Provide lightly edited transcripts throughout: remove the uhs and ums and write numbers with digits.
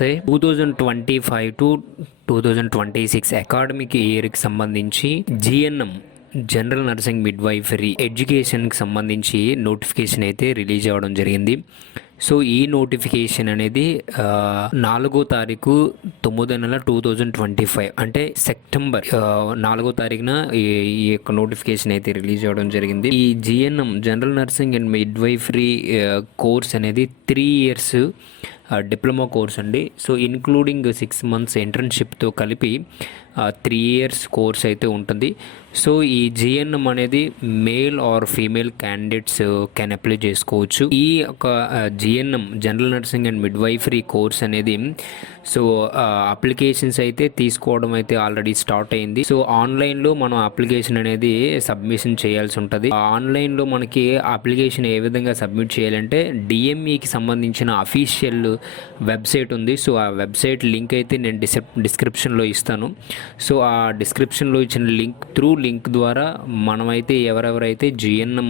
నమస్తే. 2025 to 2026 academic ఇయర్కి సంబంధించి జిఎన్ఎం జనరల్ నర్సింగ్ మిడ్వైఫరీ ఎడ్యుకేషన్కి సంబంధించి నోటిఫికేషన్ అయితే రిలీజ్ అవ్వడం జరిగింది. సో ఈ నోటిఫికేషన్ అనేది 4వ తారీఖు 9వ నెల 2025 అంటే సెప్టెంబర్ 4వ తారీఖున ఈ యొక్క నోటిఫికేషన్ అయితే రిలీజ్ అవ్వడం జరిగింది. ఈ GNM general nursing and midwifery course అనేది 3 years డిప్లొమా కోర్స్ అండి. సో ఇన్క్లూడింగ్ 6 months ఇంటర్న్షిప్తో కలిపి 3 years కోర్స్ అయితే ఉంటుంది. సో ఈ జిఎన్ఎం అనేది male or female candidates can apply చేసుకోవచ్చు. ఈ యొక్క GNM general nursing and midwifery course అనేది సో అప్లికేషన్స్ అయితే తీసుకోవడం అయితే ఆల్రెడీ స్టార్ట్ అయింది. సో ఆన్లైన్లో మనం అప్లికేషన్ అనేది సబ్మిషన్ చేయాల్సి ఉంటుంది. ఆన్లైన్లో మనకి అప్లికేషన్ ఏ విధంగా సబ్మిట్ చేయాలంటే డిఎంఈకి సంబంధించిన అఫీషియల్ వెబ్సైట్ ఉంది. సో ఆ వెబ్సైట్ లింక్ అయితే నేను డిస్క్రిప్షన్లో ఇస్తాను. సో ఆ డిస్క్రిప్షన్లో ఇచ్చిన లింక్ ద్వారా మనమైతే ఎవరెవరైతే జిఎన్ఎం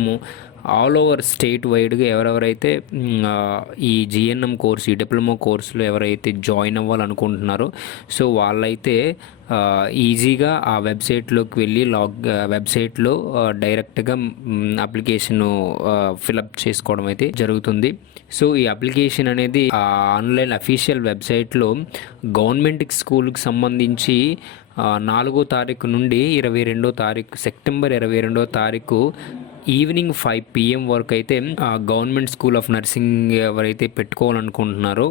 ఆల్ ఓవర్ స్టేట్ వైడ్గా ఎవరెవరైతే ఈ జిఎన్ఎం కోర్స్ ఈ డిప్లొమా కోర్సులో ఎవరైతే జాయిన్ అవ్వాలనుకుంటున్నారో సో వాళ్ళైతే ఈజీగా ఆ వెబ్సైట్లోకి వెళ్ళి వెబ్సైట్లో డైరెక్ట్గా అప్లికేషన్ ఫిలప్ చేసుకోవడం అయితే జరుగుతుంది. సో ఈ అప్లికేషన్ అనేది ఆన్లైన్ అఫీషియల్ వెబ్సైట్లో గవర్నమెంట్ స్కూల్కి సంబంధించి 4వ తారీఖు నుండి 22వ తారీఖు సెప్టెంబర్ 22వ తారీఖు ఈవినింగ్ 5 PM వరకు అయితే గవర్నమెంట్ స్కూల్ ఆఫ్ నర్సింగ్ ఎవరైతే పెట్టుకోవాలనుకుంటున్నారో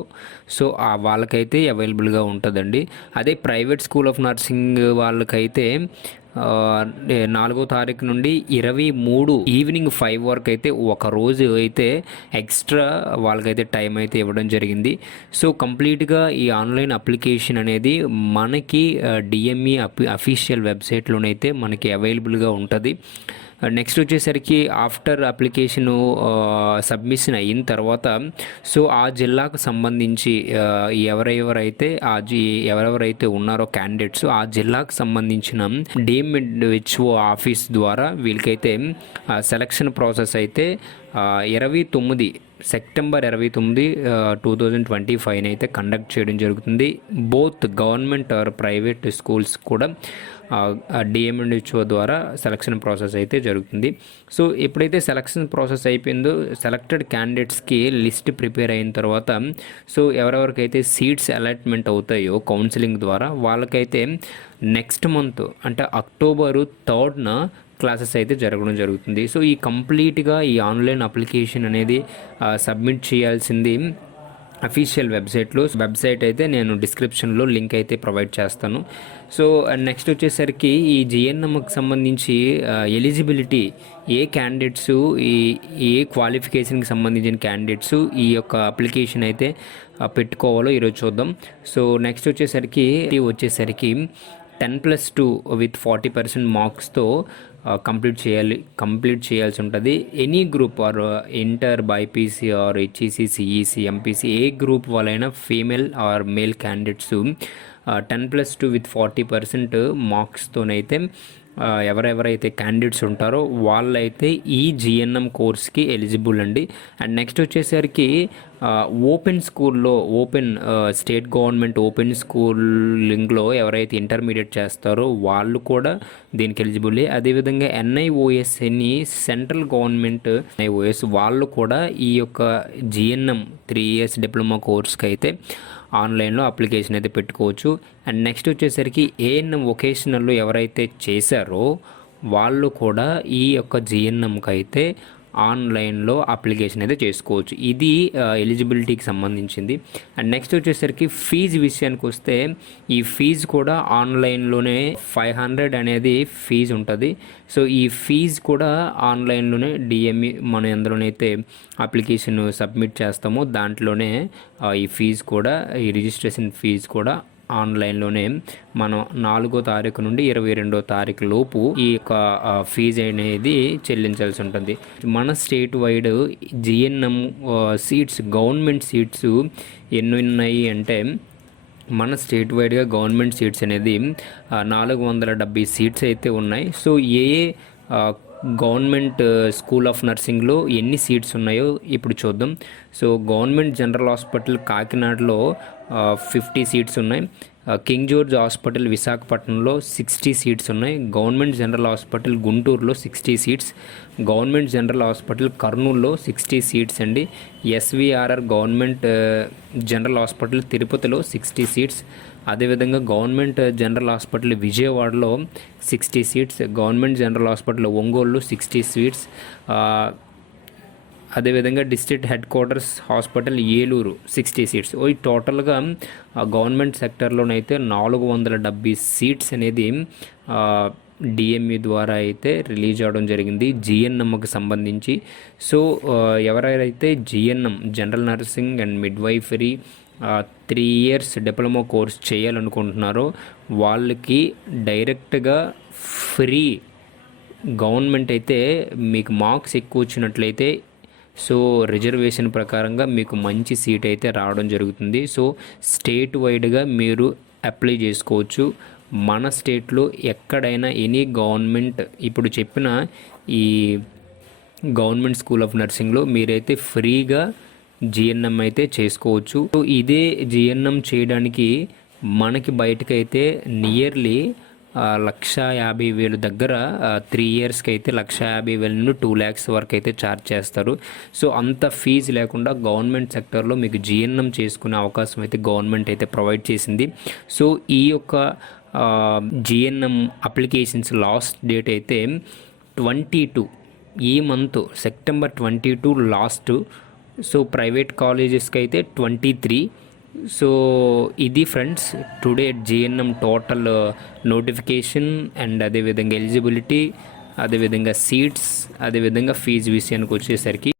సో వాళ్ళకైతే అవైలబుల్గా ఉంటుందండి. అదే ప్రైవేట్ స్కూల్ ఆఫ్ నర్సింగ్ వాళ్ళకైతే 4వ తారీఖు నుండి 23 ఈవినింగ్ 5 వరకు అయితే ఒక రోజు అయితే ఎక్స్ట్రా వాళ్ళకైతే టైం అయితే ఇవ్వడం జరిగింది. సో కంప్లీట్గా ఈ ఆన్లైన్ అప్లికేషన్ అనేది మనకి డిఎంఈ అఫీషియల్ వెబ్సైట్లోనైతే మనకి అవైలబుల్గా ఉంటుంది. నెక్స్ట్ వచ్చేసరికి ఆఫ్టర్ అప్లికేషను సబ్మిషన్ అయిన తర్వాత సో ఆ జిల్లాకు సంబంధించి ఎవరెవరైతే ఉన్నారో క్యాండిడేట్స్ ఆ జిల్లాకు సంబంధించిన డిఎంహెచ్ఓ ఆఫీస్ ద్వారా వీళ్ళకైతే సెలక్షన్ ప్రాసెస్ అయితే సెప్టెంబర్ 29, 2025 అయితే కండక్ట్ చేయడం జరుగుతుంది. Both government or private schools కూడా డిఎంహెచ్ఓ ద్వారా సెలక్షన్ ప్రాసెస్ అయితే జరుగుతుంది. సో ఎప్పుడైతే సెలక్షన్ ప్రాసెస్ అయిపోయిందో సెలెక్టెడ్ క్యాండిడేట్స్కి లిస్ట్ ప్రిపేర్ అయిన తర్వాత సో ఎవరెవరికైతే సీట్స్ అలాట్మెంట్ అవుతాయో కౌన్సిలింగ్ ద్వారా వాళ్ళకైతే నెక్స్ట్ మంత్ అంటే October 3rd క్లాసెస్ అయితే జరగడం జరుగుతుంది. సో ఈ కంప్లీట్గా ఈ ఆన్లైన్ అప్లికేషన్ అనేది సబ్మిట్ చేయాల్సింది అఫీషియల్ వెబ్సైట్ అయితే నేను డిస్క్రిప్షన్లో లింక్ అయితే ప్రొవైడ్ చేస్తాను. సో నెక్స్ట్ వచ్చేసరికి ఈ జిఎన్ఎంకి సంబంధించి ఎలిజిబిలిటీ ఏ క్యాండిడేట్స్ ఏ క్వాలిఫికేషన్కి సంబంధించిన క్యాండిడేట్స్ ఈ యొక్క అప్లికేషన్ అయితే పెట్టుకోవాలో ఈరోజు చూద్దాం. సో నెక్స్ట్ వచ్చేసరికి 10+2 with 40% మార్క్స్తో కంప్లీట్ చేయాల్సి ఉంటుంది. Any group or inter, BiPC or HEC, CEC, MPC ఏ గ్రూప్ వాళ్ళైనా female or male candidates 10+2 with 40% మార్క్స్తోనైతే ఎవరెవరైతే క్యాండిడేట్స్ ఉంటారో వాళ్ళైతే ఈ జిఎన్ఎం కోర్స్కి ఎలిజిబుల్ అండి. అండ్ నెక్స్ట్ వచ్చేసరికి ఓపెన్ స్టేట్ గవర్నమెంట్ ఓపెన్ స్కూలింగ్లో ఎవరైతే ఇంటర్మీడియట్ చేస్తారో వాళ్ళు కూడా దీనికి ఎలిజిబుల్. అదేవిధంగా ఎన్ఐఓఎస్ సెంట్రల్ గవర్నమెంట్ ఎన్ఐఓఎస్ వాళ్ళు కూడా ఈ యొక్క జిఎన్ఎం 3 years డిప్లొమా కోర్స్కి అయితే ఆన్లైన్లో అప్లికేషన్ అయితే పెట్టుకోవచ్చు. అండ్ నెక్స్ట్ వచ్చేసరికి ఏఎన్ఎం వొకేషనల్లో ఎవరైతే చేశారో వాళ్ళు కూడా ఈ యొక్క జిఎన్ఎంకి అయితే ఆన్లైన్లో అప్లికేషన్ అయితే చేసుకోవచ్చు. ఇది ఎలిజిబిలిటీకి సంబంధించింది. అండ్ నెక్స్ట్ వచ్చేసరికి ఫీజు విషయానికి వస్తే ఈ ఫీజు కూడా ఆన్లైన్లోనే 500 అనేది ఫీజు ఉంటుంది. సో ఈ ఫీజు కూడా ఆన్లైన్లోనే డిఎంఈ మనం ఎందులోనైతే అప్లికేషన్ సబ్మిట్ చేస్తామో దాంట్లోనే ఈ ఫీజు కూడా ఈ రిజిస్ట్రేషన్ ఫీజు కూడా ఆన్లైన్లోనే మనం 4వ తారీఖు నుండి 22వ తారీఖు లోపు ఈ యొక్క ఫీజు అనేది చెల్లించాల్సి ఉంటుంది. మన state wide GNM seats government seats ఎన్ని ఉన్నాయి అంటే మన స్టేట్ వైడ్గా గవర్నమెంట్ సీట్స్ అనేది 470 సీట్స్ అయితే ఉన్నాయి. సో ఏ గవర్నమెంట్ స్కూల్ ఆఫ్ నర్సింగ్లో ఎన్ని సీట్స్ ఉన్నాయో ఇప్పుడు చూద్దాం. సో గవర్నమెంట్ జనరల్ హాస్పిటల్ కాకినాడలో 50 సీట్స్ ఉన్నాయి. కింగ్ జార్జ్ హాస్పిటల్ విశాఖపట్నంలో 60 సీట్స్ ఉన్నాయి. గవర్నమెంట్ జనరల్ హాస్పిటల్ గుంటూరులో 60 సీట్స్, గవర్నమెంట్ జనరల్ హాస్పిటల్ కర్నూలులో 60 సీట్స్ అండి. ఎస్విఆర్ఆర్ గవర్నమెంట్ జనరల్ హాస్పిటల్ తిరుపతిలో 60 సీట్స్, అదేవిధంగా గవర్నమెంట్ జనరల్ హాస్పిటల్ విజయవాడలో 60 సీట్స్, గవర్నమెంట్ జనరల్ హాస్పిటల్ ఒంగోలులో 60 సీట్స్, అదేవిధంగా district head quarters hospital Eluru 60 seats. ఈ టోటల్గా గవర్నమెంట్ సెక్టర్లోనైతే 470 సీట్స్ అనేది డిఎంఈ ద్వారా అయితే రిలీజ్ అవ్వడం జరిగింది జిఎన్ఎంకి సంబంధించి. సో ఎవరైతే GNM general nursing and midwifery 3 years diploma course చేయాలనుకుంటున్నారో వాళ్ళకి డైరెక్ట్గా ఫ్రీ గవర్నమెంట్ అయితే మీకు మార్క్స్ ఎక్కువ వచ్చినట్లయితే సో రిజర్వేషన్ ప్రకారంగా మీకు మంచి సీట్ అయితే రావడం జరుగుతుంది. సో స్టేట్ వైడ్గా మీరు అప్లై చేసుకోవచ్చు. మన స్టేట్లో ఎక్కడైనా ఎనీ గవర్నమెంట్ ఇప్పుడు చెప్పిన ఈ గవర్నమెంట్ స్కూల్ ఆఫ్ నర్సింగ్లో మీరైతే ఫ్రీగా జిఎన్ఎం అయితే చేసుకోవచ్చు. సో ఇదే జిఎన్ఎం చేయడానికి మనకి బయటకైతే నియర్లీ 1,50,000 దగ్గర 3 ఇయర్స్కి అయితే 1,50,000 నుండి 2 lakhs వరకు అయితే ఛార్జ్ చేస్తారు. సో అంత ఫీజు లేకుండా గవర్నమెంట్ సెక్టర్లో మీకు జిఎన్ఎం చేసుకునే అవకాశం అయితే గవర్నమెంట్ అయితే ప్రొవైడ్ చేసింది. సో ఈ యొక్క జిఎన్ఎం అప్లికేషన్స్ లాస్ట్ డేట్ అయితే 22 ఈ month September 22 last. So private కాలేజెస్కి అయితే 23. సో ఇది friends today GNM total notification and అదేవిధంగా ఎలిజిబిలిటీ, అదేవిధంగా సీట్స్, అదేవిధంగా ఫీజు విషయానికి వచ్చేసరికి